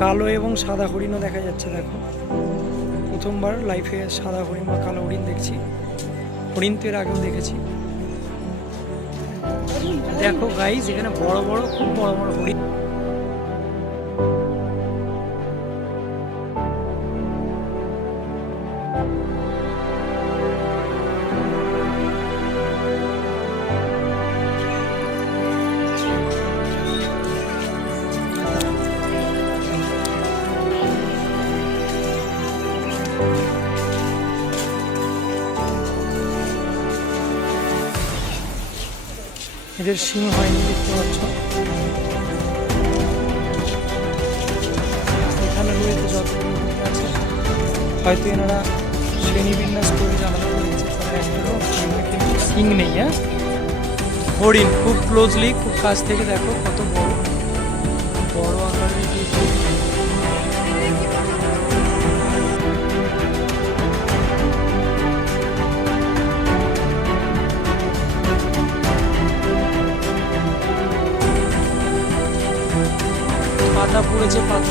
কালো এবং সাদা হরিণও দেখা যাচ্ছে। দেখো, প্রথমবার লাইফে সাদা হরিণ বা কালো হরিণ দেখছি। হরিণ তো এর আগেও দেখেছি। দেখো গাইস, এখানে বড় বড়, খুব বড় বড় হরিণ। এদের শিং হয়নি, দেখতে পাচ্ছ। এখানে রয়েছে যতগুলো হরিণ আছে, হয়তো এনারা শ্রেণীবিন্যাস করে জানানো হয়েছে। একটারও কিন্তু শিং নেই। হ্যাঁ, হরিণ খুব ক্লোজলি, খুব কাছ থেকে দেখো কত বড় বড় আকারের। পাতা পড়েছে, পাতা